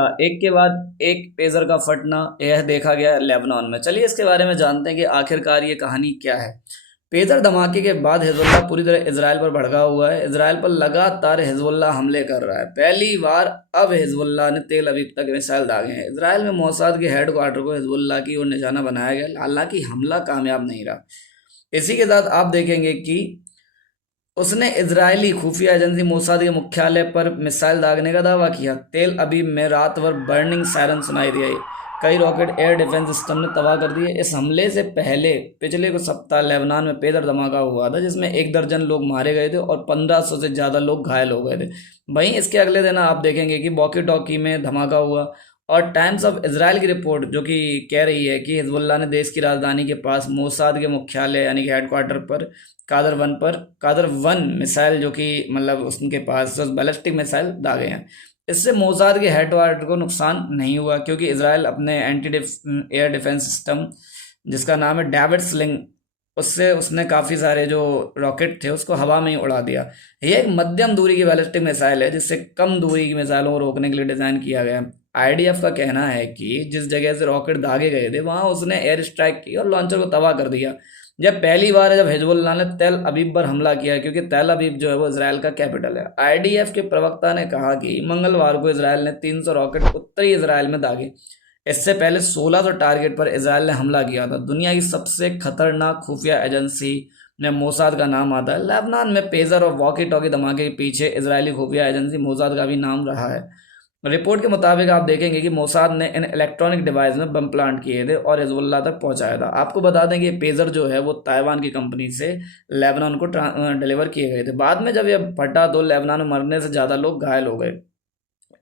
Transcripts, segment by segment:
Hezbollah, एक के बाद एक पेजर का फटना यह देखा गया लेबनान में। चलिए इसके बारे में जानते हैं कि आखिरकार ये कहानी क्या है। पेजर धमाके के बाद हिजबुल्लाह पूरी तरह इसराइल पर भड़का हुआ है। इसराइल पर लगातार हिजबुल्लाह हमले कर रहा है। पहली बार अब हिजबुल्लाह ने तेल अवीव तक मिसाइल दागे हैं। इसराइल में मोसाद के हेडक्वार्टर को हिजबुल्लाह की ओर निशाना बनाया गया, हालांकि हमला कामयाब नहीं रहा। इसी के साथ आप देखेंगे कि उसने इजरायली खुफिया एजेंसी मोसाद के मुख्यालय पर मिसाइल दागने का दावा किया। तेल अवीव में रात भर बर्निंग सायरन सुनाई दिए। कई रॉकेट एयर डिफेंस सिस्टम ने तबाह कर दिए। इस हमले से पहले पिछले कुछ सप्ताह लेबनान में पेजर धमाका हुआ था, जिसमें 1 दर्जन लोग मारे गए थे और 1500 से ज़्यादा लोग घायल हो गए थे। वहीं इसके अगले दिन आप देखेंगे कि वॉकी टॉकी में धमाका हुआ और टाइम्स ऑफ इजराइल की रिपोर्ट जो कि कह रही है कि हिजबुल्लाह ने देश की राजधानी के पास मोसाद के मुख्यालय यानी कि हेडक्वार्टर पर कादर वन मिसाइल जो कि मतलब उसके पास बैलिस्टिक मिसाइल दागे हैं। इससे मोसाद के हेडक्वार्टर को नुकसान नहीं हुआ, क्योंकि इसराइल अपने एयर डिफेंस सिस्टम जिसका नाम है डेविड स्लिंग, उससे उसने काफ़ी सारे जो रॉकेट थे उसको हवा में ही उड़ा दिया। यह एक मध्यम दूरी की बैलिस्टिक मिसाइल है, जिससे कम दूरी की मिसाइलों को रोकने के लिए डिज़ाइन किया गया है। आईडीएफ का कहना है कि जिस जगह से रॉकेट दागे गए थे वहां उसने एयर स्ट्राइक की और लॉन्चर को तबाह कर दिया। जब पहली बार है जब हिजबुल्लाह ने तेल अवीव पर हमला किया, क्योंकि तेल अवीव जो है वो इसराइल का कैपिटल है। आईडीएफ के प्रवक्ता ने कहा कि मंगलवार को इसराइल ने 300 रॉकेट उत्तरी इसराइल में दागे। इससे पहले 1600 टारगेट पर इसराइल ने हमला किया था। दुनिया की सबसे खतरनाक खुफिया एजेंसी में मोसाद का नाम आता है। लेबनान में पेजर और वॉकी टॉकी धमाके के पीछे इजरायली खुफिया एजेंसी मोसाद का भी नाम रहा है। रिपोर्ट के मुताबिक आप देखेंगे कि मोसाद ने इन इलेक्ट्रॉनिक डिवाइस में बम प्लांट किए थे और हिजबुल्लाह तक पहुंचाया था। आपको बता दें कि ये पेजर जो है वो ताइवान की कंपनी से लेबनान को डिलीवर किए गए थे। बाद में जब यह फटा तो लेबनान में मरने से ज़्यादा लोग घायल हो गए।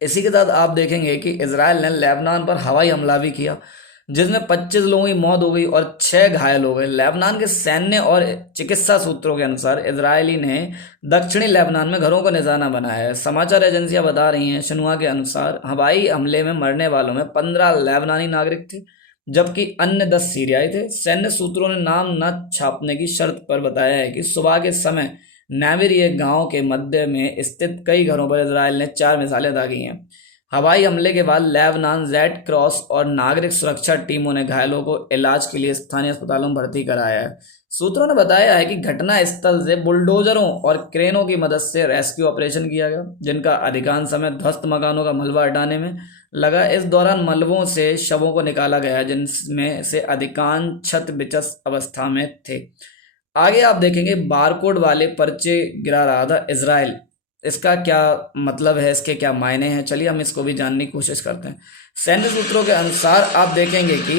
इसी के साथ आप देखेंगे कि इसराइल ने लेबनान पर हवाई हमला भी किया, जिसमें 25 लोगों की मौत हो गई और 6 घायल हो गए। लेबनान के सैन्य और चिकित्सा सूत्रों के अनुसार इसराइली ने दक्षिणी लेबनान में घरों को निशाना बनाया है। समाचार एजेंसियां बता रही हैं शिन्हुआ के अनुसार हवाई हमले में मरने वालों में 15 लेबनानी नागरिक थे, जबकि अन्य 10 सीरियाई थे। सैन्य सूत्रों ने नाम न छापने की शर्त पर बताया है कि सुबह के समय नाविरिये गांव के मध्य में स्थित कई घरों पर इसराइल ने 4 मिसाइलें दागी हैं। हवाई हमले के बाद लेबनान रेड क्रॉस और नागरिक सुरक्षा टीमों ने घायलों को इलाज के लिए स्थानीय अस्पतालों में भर्ती कराया है। सूत्रों ने बताया है कि घटना स्थल से बुलडोजरों और क्रेनों की मदद से रेस्क्यू ऑपरेशन किया गया, जिनका अधिकांश समय ध्वस्त मकानों का मलबा हटाने में लगा। इस दौरान मलबों से शवों को निकाला गया, जिनमें से अधिकांश क्षत विक्षत अवस्था में थे। आगे आप देखेंगे बारकोड वाले पर्चे गिरा रहा था इसराइल। इसका क्या मतलब है, इसके क्या मायने हैं, चलिए हम इसको भी जानने की कोशिश करते हैं। सैन्य सूत्रों के अनुसार आप देखेंगे कि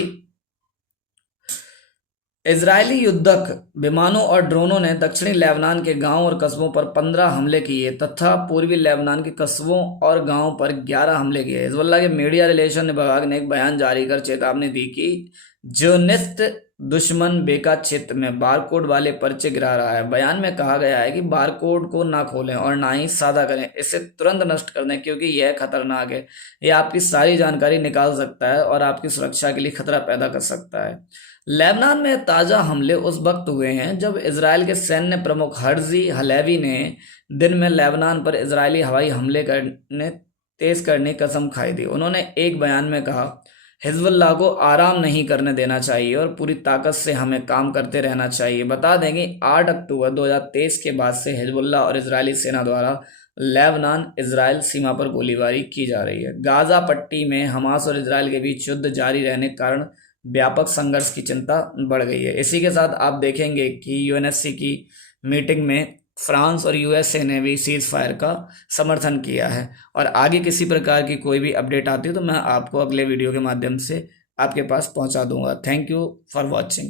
इजरायली युद्धक विमानों और ड्रोनों ने दक्षिणी लेबनान के गांवों और कस्बों पर 15 हमले किए तथा पूर्वी लेबनान के कस्बों और गांवों पर 11 हमले किए। हिजबुल्लाह के मीडिया रिलेशन विभाग ने एक बयान जारी कर चेतावनी दी कि ज़ियोनिस्ट दुश्मन बेका क्षेत्र में बारकोड वाले पर्चे गिरा रहा है। बयान में कहा गया है कि बारकोड को ना खोलें और ना ही साझा करें, इसे तुरंत नष्ट कर दें, क्योंकि यह खतरनाक है। यह आपकी सारी जानकारी निकाल सकता है और आपकी सुरक्षा के लिए खतरा पैदा कर सकता है। लेबनान में ताज़ा हमले उस वक्त हुए हैं जब इजराइल के सैन्य प्रमुख हर्जी हलेवी ने दिन में लेबनान पर इजरायली हवाई हमले तेज करने की कसम खाई थी। उन्होंने एक बयान में कहा, हिजबुल्लाह को आराम नहीं करने देना चाहिए और पूरी ताकत से हमें काम करते रहना चाहिए। बता दें कि 8 अक्टूबर 2023 के बाद से हिजबुल्लाह और इजरायली सेना द्वारा लेबनान इजराइल सीमा पर गोलीबारी की जा रही है। गाजा पट्टी में हमास और इजराइल के बीच युद्ध जारी रहने के कारण व्यापक संघर्ष की चिंता बढ़ गई है। इसी के साथ आप देखेंगे कि यूएनएससी की मीटिंग में फ्रांस और यूएसए ने भी सीज फायर का समर्थन किया है। और आगे किसी प्रकार की कोई भी अपडेट आती है तो मैं आपको अगले वीडियो के माध्यम से आपके पास पहुंचा दूंगा। Thank you for watching.